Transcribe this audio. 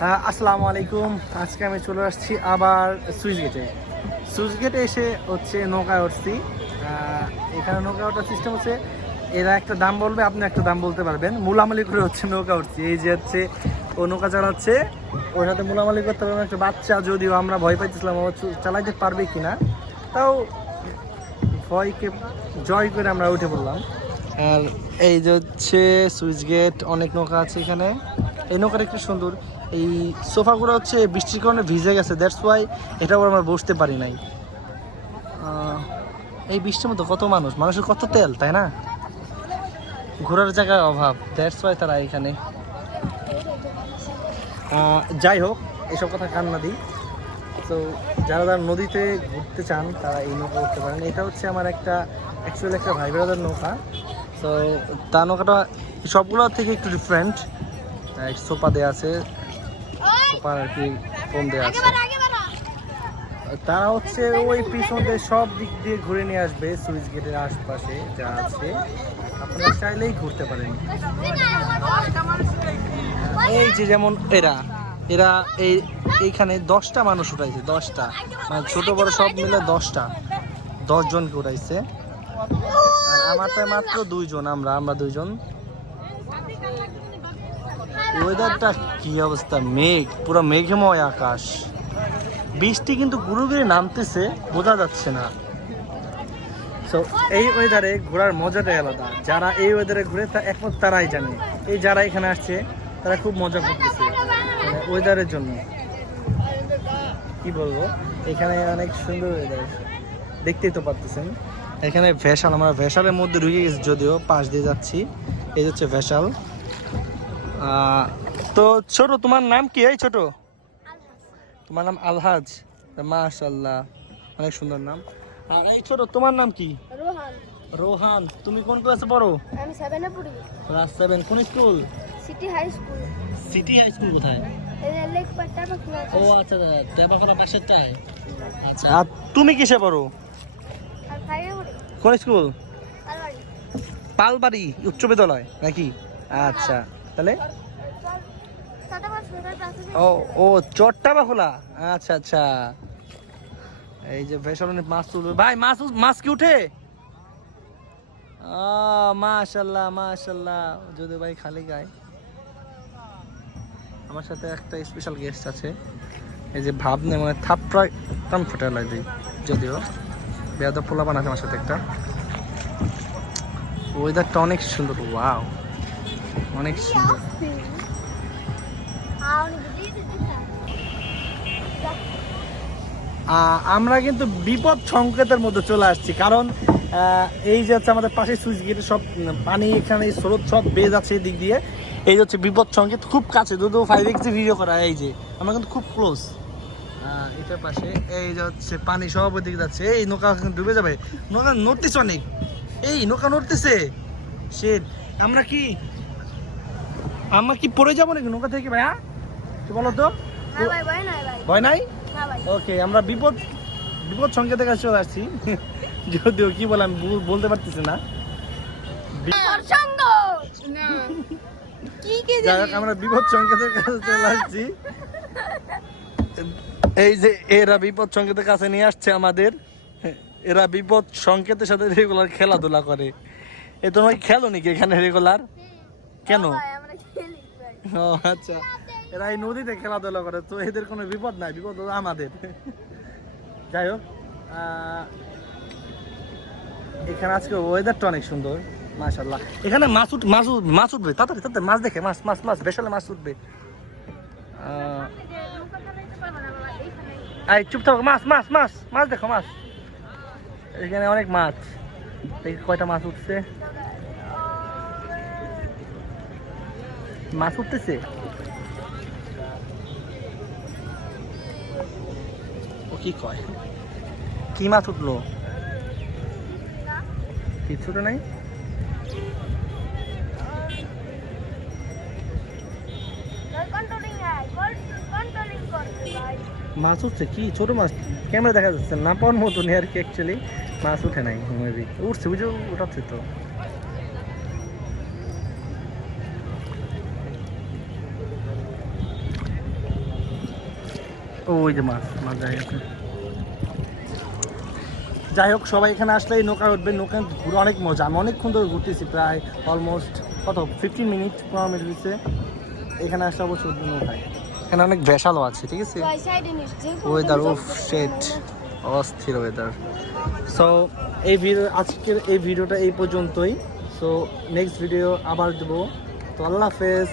আসসালামু আলাইকুম। আজকে আমি চলে আসছি আবার সুইচ গেটে এসে হচ্ছে নৌকায় উঠছি। এখানে নৌকা ওঠার সিস্টেম হচ্ছে এরা একটা দাম বলবে, আপনি একটা দাম বলতে পারবেন। মুলামুলি করে হচ্ছে নৌকা উঠছি। এই যে হচ্ছে ও নৌকা চালাচ্ছে, ওর সাথে মুলামুলি করতে পারবেন। একটা বাচ্চা, যদিও আমরা ভয় পাইতেছিলাম ও চালাইতে পারবে কিনা, তাও ভয়কে জয় করে আমরা উঠে পড়লাম। আর এই যে হচ্ছে সুইচ গেট, অনেক নৌকা আছে এখানে। এই নৌকাটা একটু সুন্দর। এই সোফাগুলো হচ্ছে বৃষ্টির কারণে ভিজে গেছে, দ্যাটস ওয়াই এটাও আমরা বসতে পারি নাই। এই বৃষ্টির মধ্যে কত মানুষের কত তেল, তাই না? ঘোরার জায়গার অভাব, দ্যাটস ওয়াই তারা এখানে। যাই হোক, এসব কথা কান না দিই। তো যারা নদীতে ঘুরতে চান তারা এই নৌকা করতে পারেন। এটা হচ্ছে আমার অ্যাকচুয়ালি একটা ভাই ব্রাদার নৌকা। তো তার নৌকাটা সবগুলো থেকে একটু ডিফারেন্ট। সোফা দেওয়া আছে, সোফা আর কি ফোম দেওয়া আছে। তারা হচ্ছে ওই পিছনে সব দিক দিয়ে ঘুরে নিয়ে আসবে। সুইচ গেটের আশপাশে যা আছে আপনারা চাইলেই ঘুরতে পারেন। এই যে যেমন এরা এইখানে 10টা মানুষ উঠাইছে, 10টা, মানে ছোট বড় সব মিলে 10 জনকে উঠাইছে। আর আমারটা মাত্র 2 জন, আমরা 2 জন। ওয়েদারটা কি অবস্থা, মেঘ, পুরো মেঘময় আকাশ। বৃষ্টি কিন্তু গুরু গুরু নামতেছে, বোঝা যাচ্ছে না। সো এই ওয়েদারে ঘোরার মজাটাই আলাদা। যারা এই ওয়েদারে ঘুরে একমাত্র তারাই জানে। এই যারা এখানে আসছে তারা খুব মজা করতেছে ওয়েদারের জন্য। কি বলবো, এখানে অনেক সুন্দর ওয়েদার, দেখতেই তো পারতেছেন। এখানে ভেসাল, আমরা ভেসালের মধ্যে ঢুকে গেছি, যদিও পাশ দিয়ে যাচ্ছি। এই হচ্ছে ভেসাল। তো ছোট, তোমার নাম কি? এই ছোট, তোমার নাম আলহাজ? মাশাআল্লাহ, অনেক সুন্দর নাম। এই ছোট, তোমার নাম কি? রোহান। রোহান। তুমি কোন ক্লাসে পড়ো? আমি 7 এ পড়ি। ক্লাস 7। কোন school? City high school. City high school কোথায়? এই লেক পাট্টা ক্লাস। ও আচ্ছা, দেবাখরা পাশেরটায়। আচ্ছা, আর তুমি কিসে পড়ো? আর 5 এ পড়ি। কোন স্কুল? পালবাড়ি। পালবাড়ি উচ্চ বিদ্যালয় নাকি? আচ্ছা, তাহলে ও চট্টাবাখোলা। আচ্ছা আচ্ছা। এই যে ভেসরনে মাছ তুলবে ভাই, মাছ কি উঠে? মাশাআল্লাহ মাশাআল্লাহ। যদি ভাই খালি গায়। আমার সাথে একটা স্পেশাল গেস্ট আছে, এই যে ভাবনে মানে থাপড়া টান ফুটে লাগে, যদিও বেয়াদব পোলা বানাচ্ছে আমার সাথে একটা। ওয়েদারটা অনেক সুন্দর, ওয়াও, অনেক সুন্দর। আমরা কিন্তু বিপদ সংকেতের মধ্যে চলে আসছি, কারণ এই যে হচ্ছে আমাদের পাশে সুইচ গেটে সব পানি, এখানে স্রোত সব বেয়ে যাচ্ছে এদিক দিয়ে। এই যে হচ্ছে বিপদ সংকেত, খুব কাছে, 5x ভিডিও করা। এই যে আমরা কিন্তু খুব ক্লোজ এটার পাশে। এই যে হচ্ছে পানি সব ওই দিকে যাচ্ছে। এই নৌকা ডুবে যাবে, নৌকা নড়তেছে অনেক। এই নৌকা নড়তেছে, সে আমরা কি পড়ে যাবো নাকি নৌকা থেকে ভাইয়া? বলো তো, ভয় নাই? ওকে, আমরা বিপদ সংকেতের কাছে চলে আসছি। যদিও কি বলে আমি বলতে পারতেছি না। আমরা বিপদ সংকেতের কাছে চলে আসছি। এই যে এরা বিপদ সংকেতের কাছে নিয়ে আসছে আমাদের। এরা বিপদ সংকেতের সাথে রেগুলার খেলাধুলা করে। এ তোমার খেলো নাকি এখানে রেগুলার? কেন? ও আচ্ছা, এরা এই নদীতে খেলাধুলা করে, তো এদের কোনো বিপদ নাই, বিপদ আমাদের। যাই হোক, এখানে আজকে ওয়েদারটা অনেক সুন্দর, মাশাআল্লাহ। এখানে মাছ উঠবে, তাড়াতাড়ি মাছ দেখে, মাছ বেশালে মাছ উঠবে। এই চুপ থাকো, মাছ দেখো, মাছ। এখানে অনেক মাছ, দেখি কয়টা মাছ উঠছে। মাছ উঠতেছে। ও কি কয়, কি মাছ উঠলো? কিছুটা নাই। মাছ উঠছে কি, ছোট মাছ ক্যামেরা দেখা যাচ্ছে না, পাওয়ার মতনই আর কি। অ্যাকচুয়ালি মাছ উঠে নাই, মেবি উঠছে, বুঝো উঠাচ্ছে তো। ওই যে মাছ মাছ যায় আছে। যাই হোক, সবাই এখানে আসলে এই নৌকা উঠবে। নৌকা ঘুরে অনেক মজা। আমি অনেকক্ষণ ধরে ঘুরতেছি, প্রায় অলমোস্ট 15 মিনিট 15 মিনিট হচ্ছে। এখানে আসলে অবশ্যই উঠবে নৌকায়। এখানে অনেক ভেসালও আছে, ঠিক আছে। ওয়েদার অফ শেট, অস্থির ওয়েদার। সো আজকের এই ভিডিওটা এই পর্যন্তই। সো নেক্সট ভিডিও আবার দেবো। তো আল্লাহ হাফেজ।